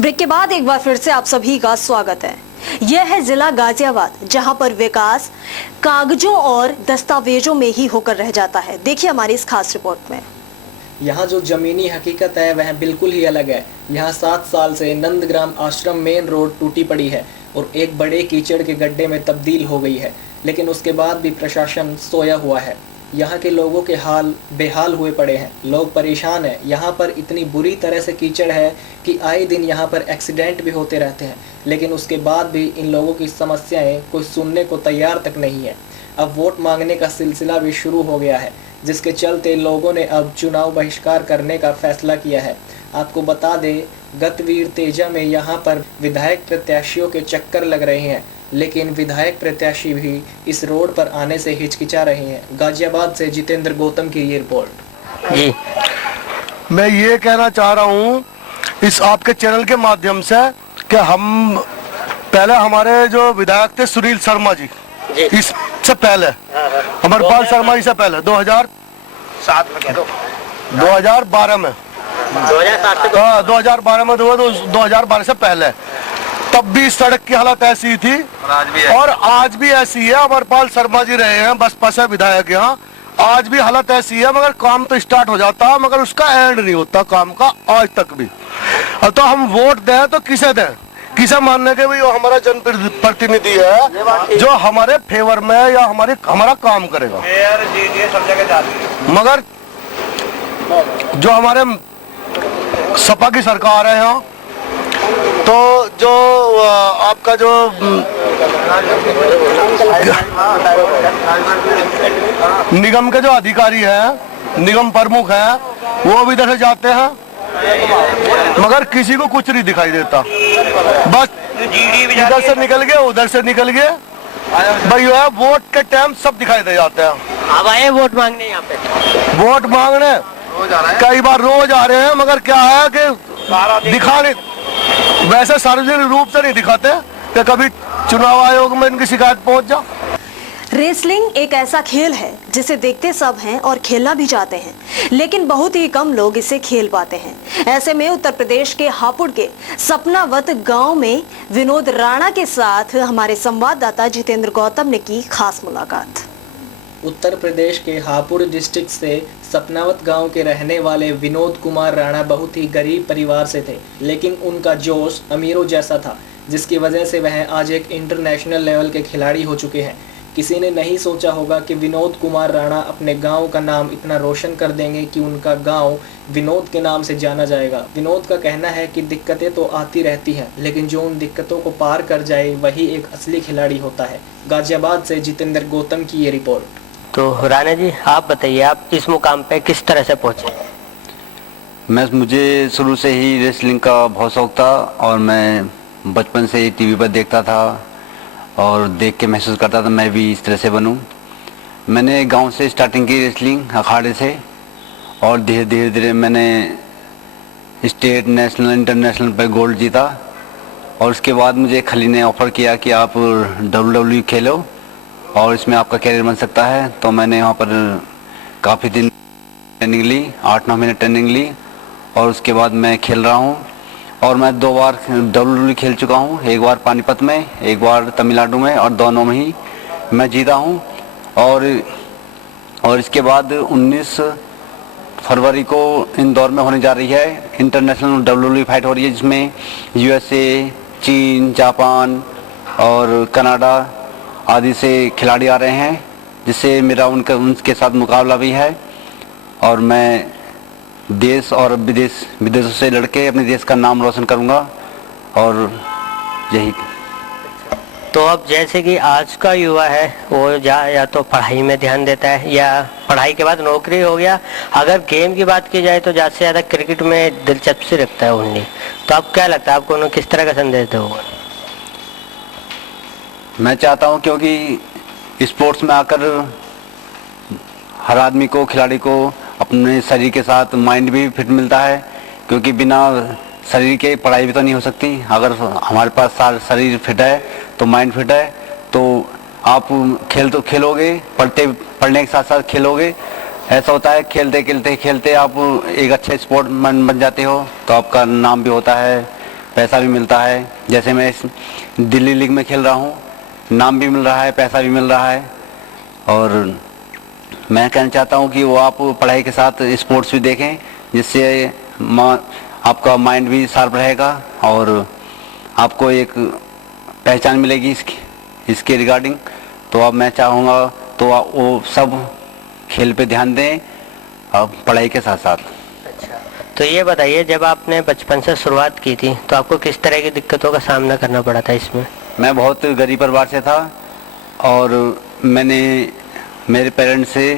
Break के बाद एक बार फिर से आप सभी का स्वागत है। यह है जिला गाजियाबाद, जहां पर विकास कागजों और दस्तावेजों में ही होकर रह जाता है। देखिए हमारी इस खास रिपोर्ट में। यहाँ जो जमीनी हकीकत है वह बिल्कुल ही अलग है। यहाँ 7 साल से नंदग्राम आश्रम मेन रोड टूटी पड़ी है और एक बड़े कीचड़ के गड्ढे में तब्दील हो गई है, लेकिन उसके बाद भी प्रशासन सोया हुआ है। यहाँ के लोगों के हाल बेहाल हुए पड़े हैं, लोग परेशान हैं। यहाँ पर इतनी बुरी तरह से कीचड़ है कि आए दिन यहाँ पर एक्सीडेंट भी होते रहते हैं, लेकिन उसके बाद भी इन लोगों की समस्याएं कोई सुनने को तैयार तक नहीं है। अब वोट मांगने का सिलसिला भी शुरू हो गया है, जिसके चलते लोगों ने अब चुनाव बहिष्कार करने का फैसला किया है। आपको बता दें, गतवीर तेजा में यहाँ पर विधायक प्रत्याशियों के चक्कर लग रहे हैं, लेकिन विधायक प्रत्याशी भी इस रोड पर आने से हिचकिचा रहे हैं। गाजियाबाद से जितेंद्र गौतम की ये रिपोर्ट। जी, मैं ये कहना चाह रहा हूँ इस आपके चैनल के माध्यम से कि हम पहले हमारे जो विधायक थे सुनील शर्मा जी, इससे पहले अमरपाल शर्मा जी से पहले 2007 में, कह दो 2012 में, 2012 में 2012 से पहले, तब भी सड़क की हालत ऐसी थी और आज भी ऐसी है। अमरपाल शर्मा जी रहे हैं बसपा से विधायक, यहाँ आज भी हालत ऐसी है, मगर काम तो स्टार्ट हो जाता है मगर उसका एंड नहीं होता काम का आज तक भी। तो हम वोट दें तो किसे दें, किसे मानने के भी वो हमारा जनप्रतिनिधि है जो हमारे फेवर में या हमारा काम करेगा। मगर जो हमारे सपा की सरकार है यहाँ, तो जो आपका जो निगम के जो अधिकारी हैं, निगम प्रमुख हैं, वो भी इधर से जाते हैं मगर किसी को कुछ नहीं दिखाई देता। बस इधर से निकल गए उधर से निकल गए, भाई है वोट के टाइम सब दिखाई दे जाते हैं। अब आए वोट मांगने, यहाँ पे वोट मांगने कई बार रोज आ रहे हैं, मगर क्या है कि दिखाने वैसे सार्वजनिक रूप से नहीं दिखाते कि कभी चुनाव आयोग में इनकी शिकायत पहुंच जा। रेसलिंग एक ऐसा खेल है जिसे देखते सब हैं और खेलना भी चाहते हैं, लेकिन बहुत ही कम लोग इसे खेल पाते हैं। ऐसे में उत्तर प्रदेश के हापुड़ के सपनावत गांव में विनोद राणा के साथ हमारे संवाददाता जितेंद्र गौतम ने की खास मुलाकात। उत्तर प्रदेश के हापुड़ डिस्ट्रिक्ट से सपनावत गांव के रहने वाले विनोद कुमार राणा बहुत ही गरीब परिवार से थे, लेकिन उनका जोश अमीरों जैसा था, जिसकी वजह से वह आज एक इंटरनेशनल लेवल के खिलाड़ी हो चुके हैं। किसी ने नहीं सोचा होगा कि विनोद कुमार राणा अपने गांव का नाम इतना रोशन कर देंगे कि उनका गांव विनोद के नाम से जाना जाएगा। विनोद का कहना है कि दिक्कतें तो आती रहती हैं, लेकिन जो उन दिक्कतों को पार कर जाए वही एक असली खिलाड़ी होता है। गाजियाबाद से जितेंद्र गौतम की ये रिपोर्ट। तो राणा जी, आप बताइए, आप इस मुकाम पे किस तरह से पहुंचे? मुझे शुरू से ही रेसलिंग का बहुत शौक था और मैं बचपन से ही टीवी पर देखता था और देख के महसूस करता था मैं भी इस तरह से बनूं। मैंने गांव से स्टार्टिंग की रेसलिंग अखाड़े से, और धीरे धीरे मैंने स्टेट, नेशनल, इंटरनेशनल पर गोल्ड जीता। और उसके बाद मुझे खली ने ऑफ़र किया कि आप WWE खेलो और इसमें आपका कैरियर बन सकता है। तो मैंने वहाँ पर काफ़ी दिन ट्रेनिंग ली, 8-9 महीने ट्रेनिंग ली, और उसके बाद मैं खेल रहा हूँ। और मैं 2 बार WWE खेल चुका हूँ, एक बार पानीपत में, एक बार तमिलनाडु में, और दोनों में ही मैं जीता हूँ। और इसके बाद 19 फरवरी को इंदौर में होने जा रही है इंटरनेशनल WWE फाइट हो रही है, जिसमें USA, चीन, जापान और कनाडा आदि से खिलाड़ी आ रहे हैं, जिससे मेरा उनके साथ मुकाबला भी है। और मैं देश और विदेशों से लड़के अपने देश का नाम रोशन करूंगा, और यही। तो अब जैसे कि आज का युवा है वो या तो पढ़ाई में ध्यान देता है, या पढ़ाई के बाद नौकरी हो गया, अगर गेम की बात की जाए तो ज़्यादा से ज़्यादा क्रिकेट में दिलचस्पी रखता है उन्हें। तो अब क्या लगता है आपको, उन्हें किस तरह का संदेश दोगे? मैं चाहता हूं, क्योंकि स्पोर्ट्स में आकर हर आदमी को, खिलाड़ी को अपने शरीर के साथ माइंड भी फिट मिलता है, क्योंकि बिना शरीर के पढ़ाई भी तो नहीं हो सकती। अगर हमारे पास शरीर फिट है तो माइंड फिट है, तो आप तो खेलोगे, पढ़ने के साथ साथ खेलोगे। ऐसा होता है खेलते खेलते आप एक अच्छे स्पोर्ट्समैन बन जाते हो, तो आपका नाम भी होता है पैसा भी मिलता है। जैसे मैं इस दिल्ली लीग में खेल रहा हूँ, नाम भी मिल रहा है, पैसा भी मिल रहा है। और मैं कहना चाहता हूँ कि वो आप पढ़ाई के साथ स्पोर्ट्स भी देखें, जिससे आपका माइंड भी शार्प रहेगा और आपको एक पहचान मिलेगी इसके रिगार्डिंग। तो अब मैं चाहूँगा तो वो सब खेल पे ध्यान दें और पढ़ाई के साथ साथ। अच्छा, तो ये बताइए, जब आपने बचपन से शुरुआत की थी तो आपको किस तरह की दिक्कतों का सामना करना पड़ा था इसमें? मैं बहुत गरीब परिवार से था और मेरे पेरेंट्स से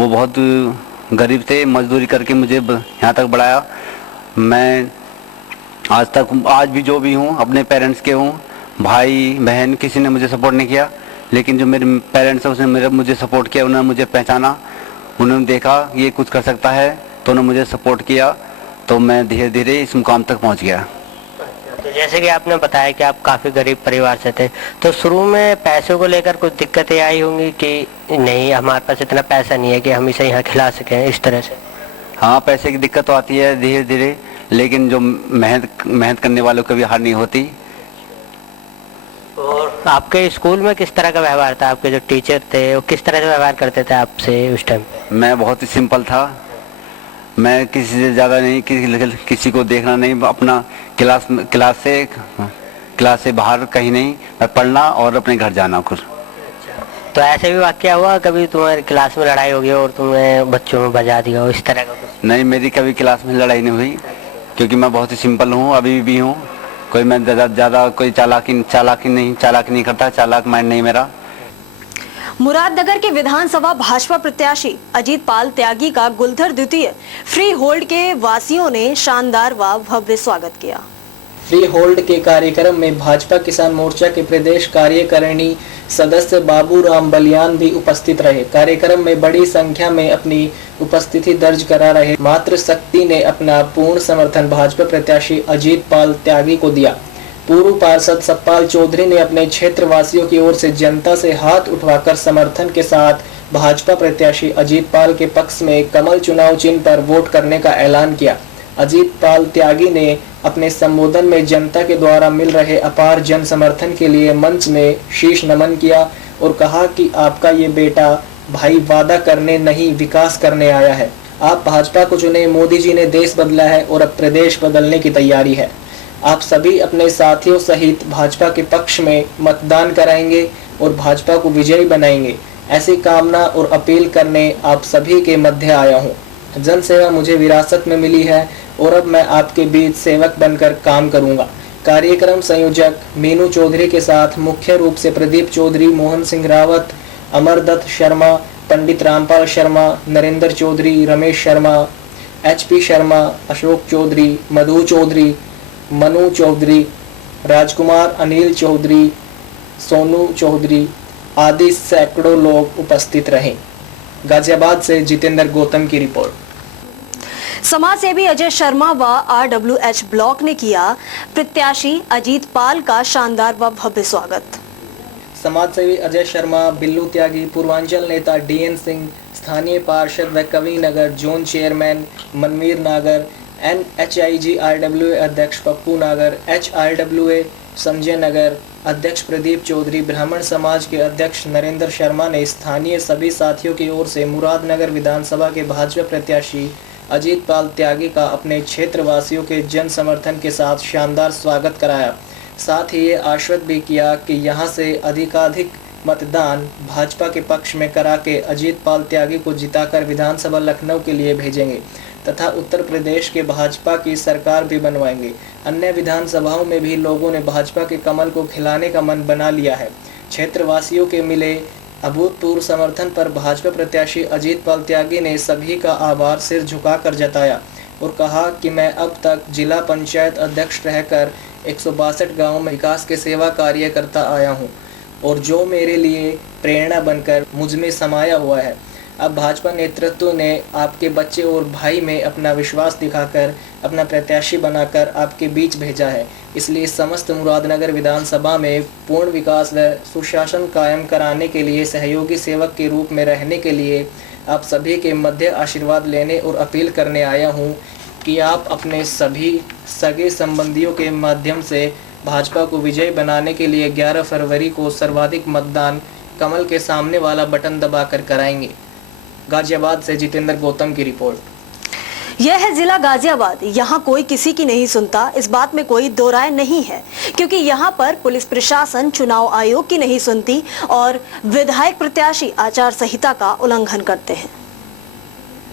वो बहुत गरीब थे, मजदूरी करके मुझे यहाँ तक बढ़ाया। मैं आज भी जो भी हूँ अपने पेरेंट्स के हूँ। भाई बहन किसी ने मुझे सपोर्ट नहीं किया, लेकिन जो मेरे पेरेंट्स हैं उसने मुझे सपोर्ट किया। उन्होंने मुझे पहचाना, उन्होंने देखा ये कुछ कर सकता है तो उन्होंने मुझे सपोर्ट किया, तो मैं धीरे धीरे इस मुकाम तक पहुँच गया। तो जैसे कि आपने बताया कि आप काफ़ी गरीब परिवार से थे, तो शुरू में पैसों को लेकर कुछ दिक्कतें आई होंगी कि नहीं हमारे पास इतना पैसा नहीं है कि हम इसे यहाँ खिला सकें, इस तरह से? हाँ, पैसे की दिक्कत तो आती है धीरे धीरे, लेकिन जो मेहनत करने वालों को भी हार नहीं होती। और आपके स्कूल में किस तरह का व्यवहार था? आपके जो टीचर थे वो किस तरह से व्यवहार करते थे आपसे उस टाइम? मैं बहुत ही सिंपल था। मैं किसी से ज़्यादा नहीं, किसी को देखना नहीं, अपना क्लास से बाहर कहीं नहीं, मैं पढ़ना और अपने घर जाना खुद। तो ऐसे भी वाकया हुआ कभी तुम्हारी क्लास में लड़ाई हो गई और तुम्हें बच्चों में बजा दिया हो, इस तरह का कुछ? नहीं, मेरी कभी क्लास में लड़ाई नहीं हुई, क्योंकि मैं बहुत ही सिंपल हूँ, अभी भी हूँ। कोई मैं ज़्यादा कोई चालाकी नहीं करता, चालाक माइंड नहीं मेरा। मुरादनगर के विधानसभा भाजपा प्रत्याशी अजीत पाल त्यागी का गुलधर द्वितीय फ्री होल्ड के वासियों ने शानदार व भव्य स्वागत किया। फ्री होल्ड के कार्यक्रम में भाजपा किसान मोर्चा के प्रदेश कार्यकारिणी सदस्य बाबू राम बलियान भी उपस्थित रहे। कार्यक्रम में बड़ी संख्या में अपनी उपस्थिति दर्ज करा रहे मातृशक्ति ने अपना पूर्ण समर्थन भाजपा प्रत्याशी अजीत पाल त्यागी को दिया। पूर्व पार्षद सतपाल चौधरी ने अपने क्षेत्र वासियों की ओर से जनता से हाथ उठवाकर समर्थन के साथ भाजपा प्रत्याशी अजीत पाल के पक्ष में कमल चुनाव चिन्ह पर वोट करने का ऐलान किया। अजीत पाल त्यागी ने अपने संबोधन में जनता के द्वारा मिल रहे अपार जन समर्थन के लिए मंच में शीश नमन किया और कहा कि आपका ये बेटा भाई वादा करने नहीं विकास करने आया है। आप भाजपा को चुने, मोदी जी ने देश बदला है और अब प्रदेश बदलने की तैयारी है। आप सभी अपने साथियों सहित भाजपा के पक्ष में मतदान कराएंगे और भाजपा को विजयी बनाएंगे, ऐसी कामना और अपील करने आप सभी के मध्य आया हूँ। जन सेवा मुझे विरासत में मिली है और अब मैं आपके बीच सेवक बनकर काम करूंगा। कार्यक्रम संयोजक मीनू चौधरी के साथ मुख्य रूप से प्रदीप चौधरी, मोहन सिंह रावत, अमरदत्त शर्मा, पंडित रामपाल शर्मा, नरेंद्र चौधरी, रमेश शर्मा, HP शर्मा, अशोक चौधरी, मधु चौधरी, मनु चौधरी, राजकुमार, अनिल चौधरी, सोनू चौधरी आदि सैकड़ों लोग उपस्थित रहे। गाजियाबाद से जितेंद्र गौतम की रिपोर्ट। समाज सेवी अजय शर्मा व RWH ब्लॉक ने किया प्रत्याशी अजीत पाल का शानदार व भव्य स्वागत। समाज सेवी अजय शर्मा, बिल्लू त्यागी, पूर्वांचल नेता DN सिंह, स्थानीय पार्षद व कवि नगर जोन चेयरमैन मनवीर नागर, NHIG RWA अध्यक्ष पप्पू नागर, HRWA संजय नगर अध्यक्ष प्रदीप चौधरी, ब्राह्मण समाज के अध्यक्ष नरेंद्र शर्मा ने स्थानीय सभी साथियों की ओर से मुरादनगर विधानसभा के भाजपा प्रत्याशी अजीत पाल त्यागी का अपने क्षेत्र वासियों के जन समर्थन के साथ शानदार स्वागत कराया। साथ ही ये आश्वस्त भी किया कि यहां से अधिकाधिक मतदान भाजपा के पक्ष में करा के अजीत पाल त्यागी को जिताकर विधानसभा लखनऊ के लिए भेजेंगे तथा उत्तर प्रदेश के भाजपा की सरकार भी बनवाएंगे। अन्य विधानसभाओं में भी लोगों ने भाजपा के कमल को खिलाने का मन बना लिया है। क्षेत्रवासियों के मिले अभूतपूर्व समर्थन पर भाजपा प्रत्याशी अजीत पाल त्यागी ने सभी का आभार सिर झुकाकर जताया और कहा कि मैं अब तक जिला पंचायत अध्यक्ष रहकर 162 गाँव में विकास के सेवा कार्य करता आया हूँ और जो मेरे लिए प्रेरणा बनकर मुझ में समाया हुआ है। अब भाजपा नेतृत्व ने आपके बच्चे और भाई में अपना विश्वास दिखाकर अपना प्रत्याशी बनाकर आपके बीच भेजा है, इसलिए समस्त मुरादनगर विधानसभा में पूर्ण विकास व सुशासन कायम कराने के लिए सहयोगी सेवक के रूप में रहने के लिए आप सभी के मध्य आशीर्वाद लेने और अपील करने आया हूं कि आप अपने सभी सगे संबंधियों के माध्यम से भाजपा को विजयी बनाने के लिए 11 फरवरी को सर्वाधिक मतदान कमल के सामने वाला बटन दबाकर कराएंगे। गाजियाबाद से जितेंद्र गौतम की रिपोर्ट। यह है जिला गाजियाबाद। यहाँ कोई किसी की नहीं सुनता, इस बात में कोई दो राय नहीं है, क्योंकि यहाँ पर पुलिस प्रशासन चुनाव आयोग की नहीं सुनती और विधायक प्रत्याशी आचार संहिता का उल्लंघन करते हैं।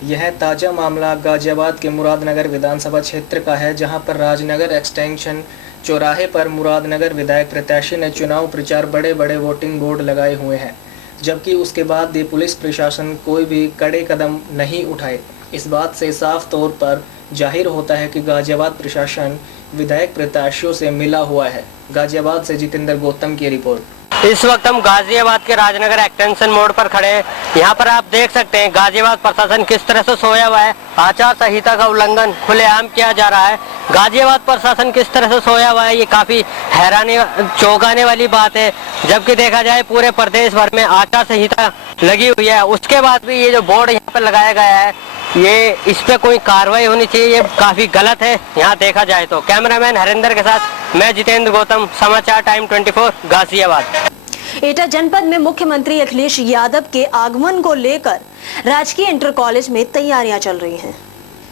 यह ताजा मामला गाजियाबाद के मुरादनगर विधानसभा क्षेत्र का है, जहां पर राजनगर एक्सटेंशन चौराहे पर मुरादनगर विधायक प्रत्याशी ने चुनाव प्रचार बड़े बड़े वोटिंग बोर्ड लगाए हुए हैं, जबकि उसके बाद भी पुलिस प्रशासन कोई भी कड़े कदम नहीं उठाए। इस बात से साफ तौर पर जाहिर होता है कि गाजियाबाद प्रशासन विधायक प्रत्याशियों से मिला हुआ है। गाजियाबाद से जितेंद्र गौतम की रिपोर्ट। इस वक्त हम गाजियाबाद के राजनगर एक्सटेंशन मोड़ पर खड़े हैं। यहाँ पर आप देख सकते हैं गाजियाबाद प्रशासन किस तरह से सोया हुआ है। आचार संहिता का उल्लंघन खुलेआम किया जा रहा है। गाजियाबाद प्रशासन किस तरह से सोया हुआ है, ये काफी हैरानी चौंकाने वाली बात है। जबकि देखा जाए पूरे प्रदेश भर में आचार संहिता लगी हुई है, उसके बाद भी ये जो बोर्ड यहाँ पर लगाया गया है, ये इस पे कोई कार्रवाई होनी चाहिए। ये काफी गलत है यहाँ देखा जाए तो। कैमरामैन हरिंदर के साथ मैं जितेंद्र गौतम, समाचार टाइम 24 गाजियाबाद। एटा जनपद में मुख्यमंत्री अखिलेश यादव के आगमन को लेकर राजकीय इंटर कॉलेज में तैयारियां चल रही हैं।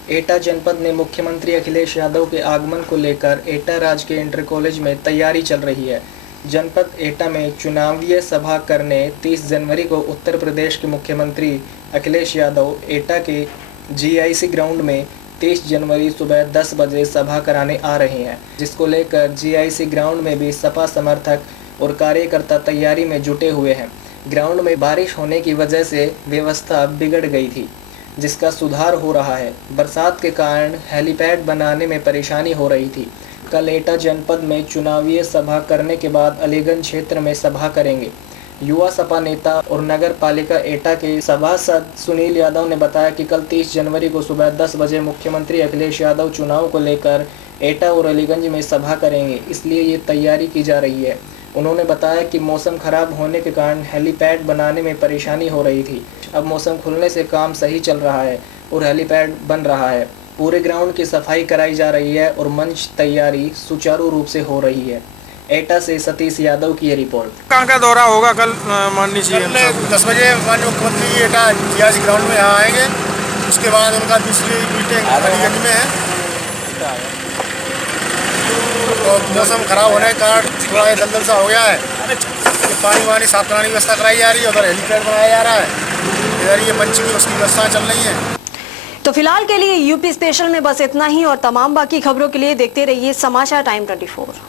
एटा जनपद में मुख्यमंत्री अखिलेश यादव के आगमन को लेकर एटा राजकीय इंटर कॉलेज में तैयारी चल रही है। जनपद एटा में चुनावीय सभा करने 30 जनवरी को उत्तर प्रदेश के मुख्यमंत्री अखिलेश यादव एटा के GIC ग्राउंड में 30 जनवरी सुबह 10 बजे सभा कराने आ रहे हैं, जिसको लेकर GIC ग्राउंड में भी सपा समर्थक और कार्यकर्ता तैयारी में जुटे हुए हैं। ग्राउंड में बारिश होने की वजह से व्यवस्था बिगड़ गई थी, जिसका सुधार हो रहा है। बरसात के कारण हेलीपैड बनाने में परेशानी हो रही थी। कल एटा जनपद में चुनावीय सभा करने के बाद अलीगंज क्षेत्र में सभा करेंगे। युवा सपा नेता और नगर पालिका एटा के सभासद सुनील यादव ने बताया कि कल 30 जनवरी को सुबह 10 बजे मुख्यमंत्री अखिलेश यादव चुनाव को लेकर एटा और अलीगंज में सभा करेंगे, इसलिए ये तैयारी की जा रही है। उन्होंने बताया कि मौसम खराब होने के कारण हेलीपैड बनाने में परेशानी हो रही थी। अब मौसम खुलने से काम सही चल रहा है और हेलीपैड बन रहा है। पूरे ग्राउंड की सफाई कराई जा रही है और मंच तैयारी सुचारू रूप से हो रही है। एटा से सतीश यादव की ये रिपोर्ट। कहाँ का दौरा होगा कल माननीय सीएम? 10 बजे माननीय मुख्यमंत्री एटा GIC ग्राउंड में यहाँ आएंगे। उसके बाद उनका दूसरी मीटिंग अलीगंज में है। तो मौसम खराब होने के कारण थोड़ा ये दलदल सा हो गया है। पानी वानी साफ कराने की व्यवस्था कराई जा रही है, उधर हेलीपैड बनाया जा रहा है, इधर ये मंच की उसकी व्यवस्था चल रही है। तो फिलहाल के लिए यूपी स्पेशल में बस इतना ही, और तमाम बाकी खबरों के लिए देखते रहिए समाचार टाइम 24।